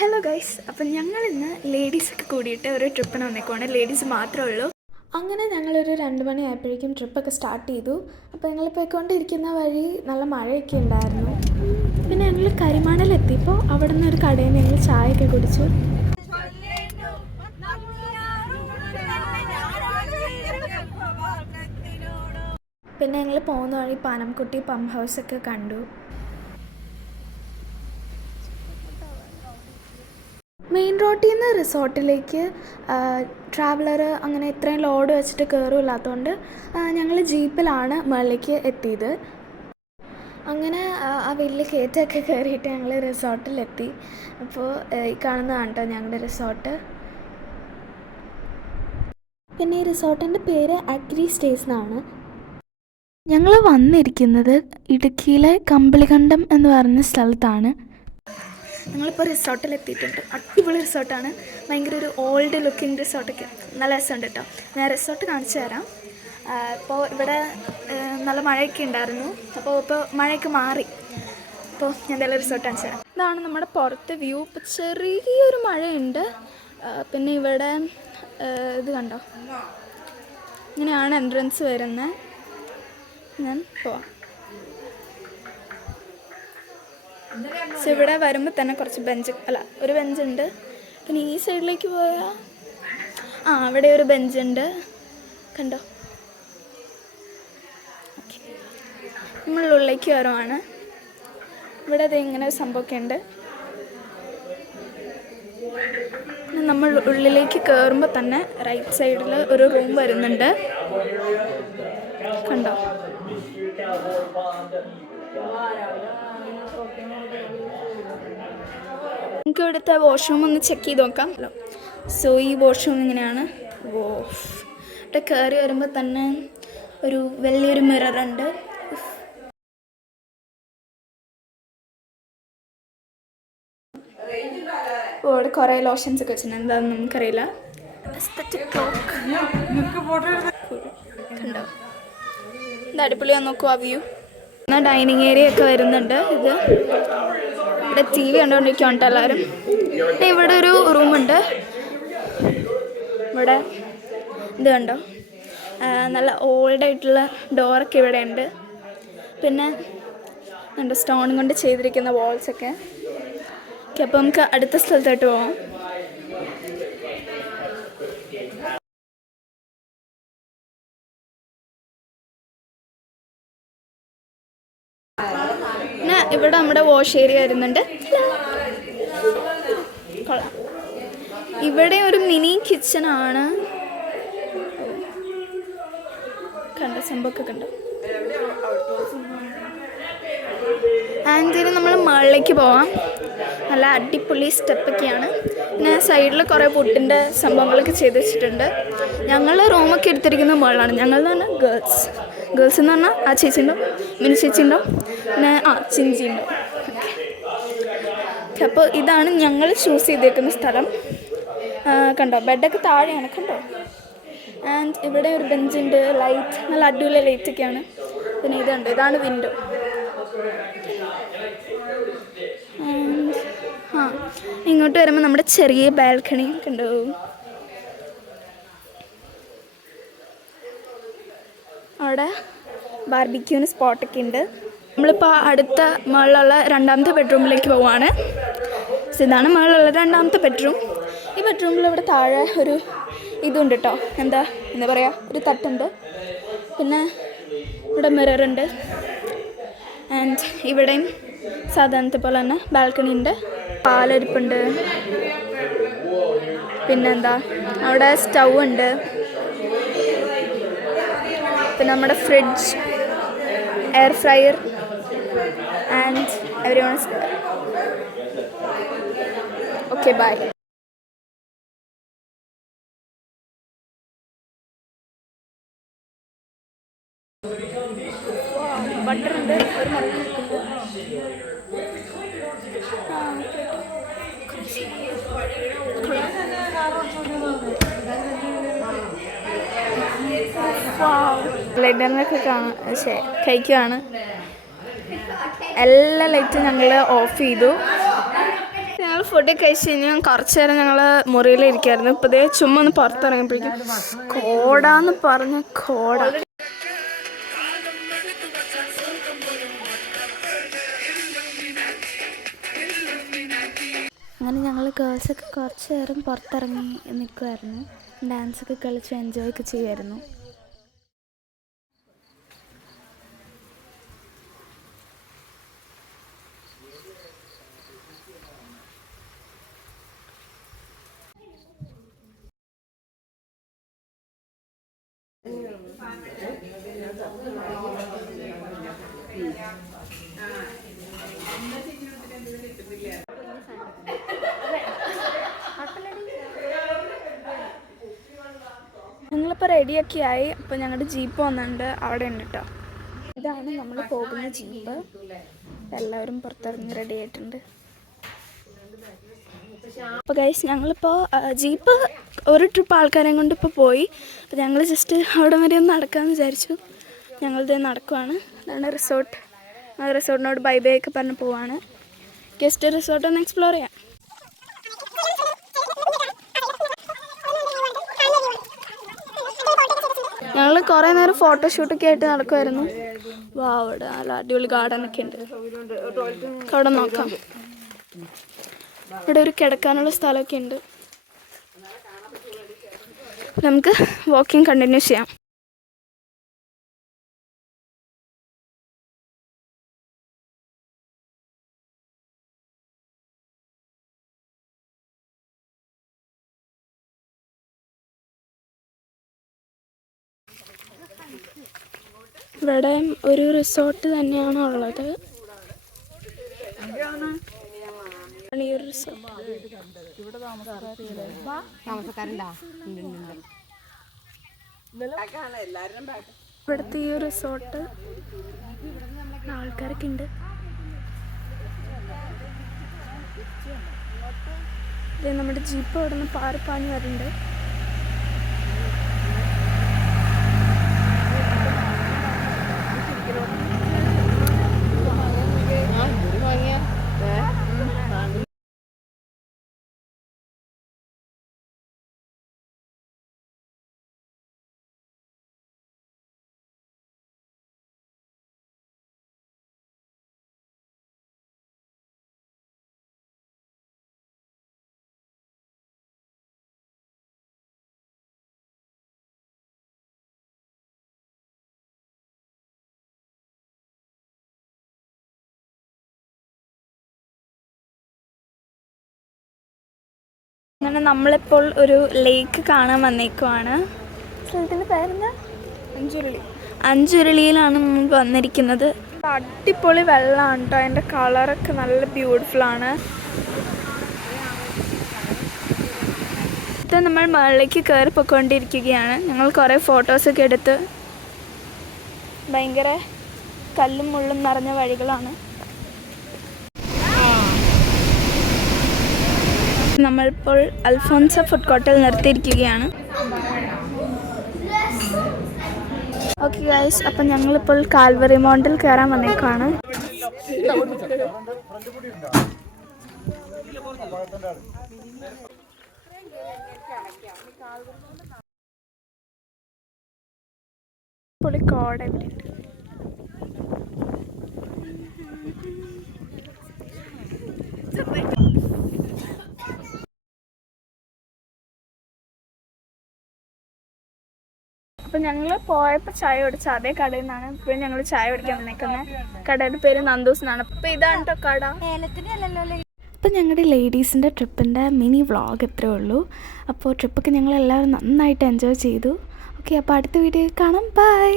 Hello guys, അപ്പം ഞങ്ങളിന്ന് ലേഡീസൊക്കെ കൂടിയിട്ട് ഒരു ട്രിപ്പിന് വന്നേക്കുവാണ്. ലേഡീസ് മാത്രമേ ഉള്ളൂ. അങ്ങനെ ഞങ്ങളൊരു 2 മണിയായപ്പോഴേക്കും ട്രിപ്പൊക്കെ സ്റ്റാർട്ട് ചെയ്തു. അപ്പോൾ ഞങ്ങൾ പോയിക്കൊണ്ടിരിക്കുന്ന വഴി നല്ല മഴയൊക്കെ ഉണ്ടായിരുന്നു. പിന്നെ ഞങ്ങൾ കരിമണലെത്തിയപ്പോൾ അവിടെ നിന്ന് ഒരു കടയിൽ നിന്ന് ഞങ്ങൾ ചായയൊക്കെ കുടിച്ചു. പിന്നെ ഞങ്ങൾ പോകുന്ന വഴി പാനംകുട്ടി പമ്പ് ഹൗസൊക്കെ കണ്ടു. മെയിൻ റോഡിൽ നിന്ന് റിസോർട്ടിലേക്ക് ട്രാവലർ അങ്ങനെ ഇത്രയും ലോഡ് വെച്ചിട്ട് കയറില്ലാത്തതുകൊണ്ട് ഞങ്ങൾ ജീപ്പിലാണ് മുകളിലേക്ക് എത്തിയത്. അങ്ങനെ ആ വലിയ കയറ്റമൊക്കെ കയറിയിട്ട് ഞങ്ങൾ റിസോർട്ടിലെത്തി. അപ്പോൾ ഈ കാണുന്നതാണ് കേട്ടോ ഞങ്ങളുടെ റിസോർട്ട്. പിന്നെ ഈ റിസോർട്ടിൻ്റെ പേര് അഗ്രി സ്റ്റേസ് എന്നാണ്. ഞങ്ങൾ വന്നിരിക്കുന്നത് ഇടുക്കിയിലെ കമ്പളികണ്ടം എന്ന് പറയുന്ന സ്ഥലത്താണ്. ഞങ്ങളിപ്പോൾ റിസോർട്ടിലെത്തിയിട്ടുണ്ട്. അടിപൊളി റിസോർട്ടാണ്. ഭയങ്കര ഒരു ഓൾഡ് ലുക്കിംഗ് റിസോർട്ടൊക്കെ നല്ല രസമുണ്ട് കേട്ടോ. ഞാൻ റിസോർട്ട് കാണിച്ചു തരാം. ഇപ്പോൾ ഇവിടെ നല്ല മഴയൊക്കെ ഉണ്ടായിരുന്നു. ഇപ്പോൾ മഴയൊക്കെ മാറി. അപ്പോൾ ഞാൻ എന്തായാലും റിസോർട്ട് കാണിച്ചു തരാം. ഇതാണ് നമ്മുടെ പുറത്തെ വ്യൂ. ഇപ്പോൾ ചെറിയൊരു മഴയുണ്ട്. പിന്നെ ഇവിടെ ഇത് കണ്ടോ, ഇങ്ങനെയാണ് എൻട്രൻസ് വരുന്നത്. ഞാൻ പോവാം. പക്ഷെ ഇവിടെ വരുമ്പോൾ തന്നെ കുറച്ച് ഒരു ബെഞ്ചുണ്ട്. പിന്നെ ഈ സൈഡിലേക്ക് പോയാൽ അവിടെ ഒരു ബെഞ്ചുണ്ട് കണ്ടോ. ഓക്കെ, നമ്മളുള്ളിലേക്ക് വരുവാണ്. ഇവിടെ അത് ഇങ്ങനെ ഒരു സംഭവമൊക്കെ ഉണ്ട്. നമ്മൾ ഉള്ളിലേക്ക് കയറുമ്പോൾ തന്നെ റൈറ്റ് സൈഡിൽ ഒരു റൂം വരുന്നുണ്ട് കണ്ടോ. നമുക്ക് ഇവിടുത്തെ വാഷ്റൂം ഒന്ന് ചെക്ക് ചെയ്ത് നോക്കാം. സോ ഈ വാഷ്റൂം ഇങ്ങനെയാണ്. ഇവിടെ കയറി വരുമ്പോൾ തന്നെ ഒരു വലിയൊരു മിററുണ്ട്. ഇവിടെ കുറേ ലോഷൻസ് ഒക്കെ വെച്ചിട്ടുണ്ട്. എന്താണെന്ന് നമുക്കറിയില്ല. കണ്ടോ, ഇത് അടിപൊളിയാന്ന് നോക്കൂ ആ വ്യൂ. ഡൈനിങ് ഏരിയ ഒക്കെ വരുന്നുണ്ട്. ഇവിടെ ടി വി കണ്ടുകൊണ്ടിരിക്കുകയാണ് കേട്ടോ എല്ലാവരും. പിന്നെ ഇവിടെ ഒരു റൂമുണ്ട്. ഇവിടെ ഇത് കണ്ടോ, നല്ല ഓൾഡായിട്ടുള്ള ഡോറൊക്കെ ഇവിടെ ഉണ്ട്. പിന്നെ കണ്ടോ സ്റ്റോൺ കൊണ്ട് ചെയ്തിരിക്കുന്ന വാൾസൊക്കെ. ഓക്കെ, അപ്പോൾ നമുക്ക് അടുത്ത സ്ഥലത്തോട്ട് പോകാം. പിന്നെ ഇവിടെ നമ്മുടെ വാഷ് ഏരിയ വരുന്നുണ്ട്. ഇവിടെ ഒരു മിനി കിച്ചണാണ്. കണ്ടോ, സംഭവമൊക്കെ കണ്ടോ. ആൻഡ് നമ്മൾ മുകളിലേക്ക് പോവാം. നല്ല അടിപൊളി സ്റ്റെപ്പൊക്കെയാണ്. പിന്നെ സൈഡിൽ കുറേ വുഡിൻ്റെ സംഭവങ്ങളൊക്കെ ചെയ്ത് വെച്ചിട്ടുണ്ട്. ഞങ്ങൾ റൂമൊക്കെ എടുത്തിരിക്കുന്നത് മുകളിലാണ്. ഞങ്ങൾ എന്ന് പറഞ്ഞാൽ ഗേൾസ് എന്ന് പറഞ്ഞാൽ ആ ചേച്ചി ഉണ്ടോ, മിനി ചേച്ചി ഉണ്ടോ, പിന്നെ ചിഞ്ചി ഉണ്ടോ. ഓക്കെ, അപ്പോൾ ഇതാണ് ഞങ്ങൾ ചൂസ് ചെയ്തേക്കുന്ന സ്ഥലം. കണ്ടോ, ബെഡൊക്കെ താഴെയാണ് കണ്ടോ. ആൻഡ് ഇവിടെ ഒരു ബെഞ്ചുണ്ട്. ലൈറ്റ് നല്ല അടിപൊളി ലൈറ്റൊക്കെയാണ്. പിന്നെ ഇതാണ് വിൻഡോ. ഇങ്ങോട്ട് വരുമ്പോൾ നമ്മുടെ ചെറിയ ബാൽക്കണി കണ്ടോ. അവിടെ ബാർബിക്യൂന് സ്പോട്ടൊക്കെ ഉണ്ട്. നമ്മളിപ്പോൾ അടുത്ത മുകളിലുള്ള 2ാമത്തെ ബെഡ്റൂമിലേക്ക് പോവുകയാണ്. ഇതാണ് മുകളിലുള്ള 2ാമത്തെ ബെഡ്റൂം. ഈ ബെഡ്റൂമിൽ ഇവിടെ താഴെ ഒരു ഇതുണ്ട് കേട്ടോ, എന്താ പറയുക, ഒരു തട്ടുണ്ട്. പിന്നെ ഇവിടെ മിററുണ്ട്. ആൻഡ് ഇവിടെയും സാധാരണത്തെ പോലെ തന്നെ ബാൽക്കണി ഉണ്ട്. പാലരിപ്പുണ്ട്. പിന്നെന്താ, അവിടെ സ്റ്റൗ ഉണ്ട്. പിന്നെ നമ്മുടെ fridge, air fryer and everyone is there. Okay, bye. ബട്ടറുണ്ട്. ഒരു മുളകുണ്ട്. ലൈറ്ററിനൊക്കെ കഴിക്കുകയാണ്. എല്ലാ ലൈറ്റും ഞങ്ങൾ ഓഫ് ചെയ്തു. ഞങ്ങൾ ഫുഡ് കഴിച്ച് കഴിഞ്ഞാൽ കുറച്ച് നേരം ഞങ്ങൾ മുറിയിലിരിക്കായിരുന്നു. ഇപ്പോൾ ഇതേ ചുമ്മാ ഒന്ന് പുറത്തിറങ്ങിയപ്പോഴേക്കും കോടാന്ന് പറഞ്ഞ കോട. അങ്ങനെ ഞങ്ങൾ ഗേൾസൊക്കെ കുറച്ച് നേരം പുറത്തിറങ്ങി നിൽക്കുമായിരുന്നു. ഡാൻസൊക്കെ കളിച്ച് എൻജോയ് ഒക്കെ ചെയ്യുമായിരുന്നു. ഞങ്ങളിപ്പോൾ റെഡിയൊക്കെ ആയി. അപ്പോൾ ഞങ്ങളുടെ ജീപ്പ് വന്നിട്ടുണ്ട്, അവിടെ ഉണ്ട് കേട്ടോ. ഇതാണ് നമ്മൾ പോകുന്ന ജീപ്പ്. എല്ലാവരും പുറത്തിറങ്ങി റെഡി ആയിട്ടുണ്ട്. അപ്പോൾ ഗൈസ് ഞങ്ങളിപ്പോൾ ജീപ്പ് ഒരു ട്രിപ്പ് ആൾക്കാരെ കൊണ്ട് ഇപ്പോൾ പോയി. അപ്പോൾ ഞങ്ങൾ ജസ്റ്റ് അവിടെ വരെ ഒന്ന് നടക്കാമെന്ന് വിചാരിച്ചു. ഞങ്ങളിത് നടക്കുവാണ്. അതാണ് റിസോർട്ട്. ആ റിസോർട്ടിനോട് ബൈ ബൈ ഒക്കെ പറഞ്ഞ് പോവാണ്. ജസ്റ്റ് റിസോർട്ട് ഒന്ന് എക്സ്പ്ലോർ ചെയ്യാം. ഞങ്ങൾ കുറേ നേരം ഫോട്ടോഷൂട്ടൊക്കെ ആയിട്ട് നടക്കുമായിരുന്നു. അവിടെ നല്ല അടിപൊളി ഗാർഡനൊക്കെ ഉണ്ട്. അവിടെ നോക്കാം. ഇവിടെ ഒരു കിടക്കാനുള്ള സ്ഥലമൊക്കെ ഉണ്ട്. നമുക്ക് വാക്കിംഗ് കണ്ടിന്യൂ ചെയ്യാം. ഇവിടെ ഒരു റിസോർട്ട് തന്നെയാണ് ഉള്ളത്. ഈ ഒരു ഇവിടുത്തെ ഈ ഒരു റിസോർട്ട് ആൾക്കാരൊക്കെ ഉണ്ട്. നമ്മുടെ ജീപ്പ് അവിടെ നിന്ന് പാറിപ്പാഞ്ഞ് വരുന്നുണ്ട്. അങ്ങനെ നമ്മളിപ്പോൾ ഒരു ലേക്ക് കാണാൻ വന്നേക്കുവാണ്. സ്ഥലത്തിൻ്റെ പേരെന്താ? അഞ്ചുരുളിയിലാണ് നമ്മൾ വന്നിരിക്കുന്നത്. അടിപൊളി വെള്ളമാണ് കേട്ടോ. അതിൻ്റെ കളറൊക്കെ നല്ല ബ്യൂട്ടിഫുള്ളാണ്. ഇത് നമ്മൾ മുകളിലേക്ക് കയറി പോയിക്കൊണ്ടിരിക്കുകയാണ്. ഞങ്ങൾ കുറേ ഫോട്ടോസൊക്കെ എടുത്ത്. ഭയങ്കര കല്ലും മുള്ളും നിറഞ്ഞ വഴികളാണ്. നമ്മളിപ്പോൾ അൽഫോൻസ ഫുഡ് കോർട്ടിൽ നിർത്തിയിരിക്കുകയാണ്. ഓക്കെ ഗൈസ്, അപ്പം ഞങ്ങളിപ്പോൾ കാൽവറി മൗണ്ടിൽ കയറാൻ വന്നേക്കാണ്. കോട ഇവിടെ ഉണ്ട്. അപ്പം ഞങ്ങൾ പോയപ്പോൾ ചായ കുടിച്ച അതേ കടയിൽ നിന്നാണ് ഇപ്പോഴും ഞങ്ങൾ ചായ കുടിക്കാൻ വന്നേക്കുന്നത്. കടയുടെ പേര് നന്ദൂസ് എന്നാണ്. അപ്പോൾ ഇതാണ് കേട്ടോ കട. അപ്പം ഞങ്ങളുടെ ലേഡീസിൻ്റെ ട്രിപ്പിൻ്റെ മിനി വ്ളോഗ് ഇത്രയേ ഉള്ളൂ. അപ്പോൾ ട്രിപ്പൊക്കെ ഞങ്ങളെല്ലാവരും നന്നായിട്ട് എൻജോയ് ചെയ്തു. ഓക്കെ, അപ്പോൾ അടുത്ത വീഡിയോ കാണാം. ബൈ.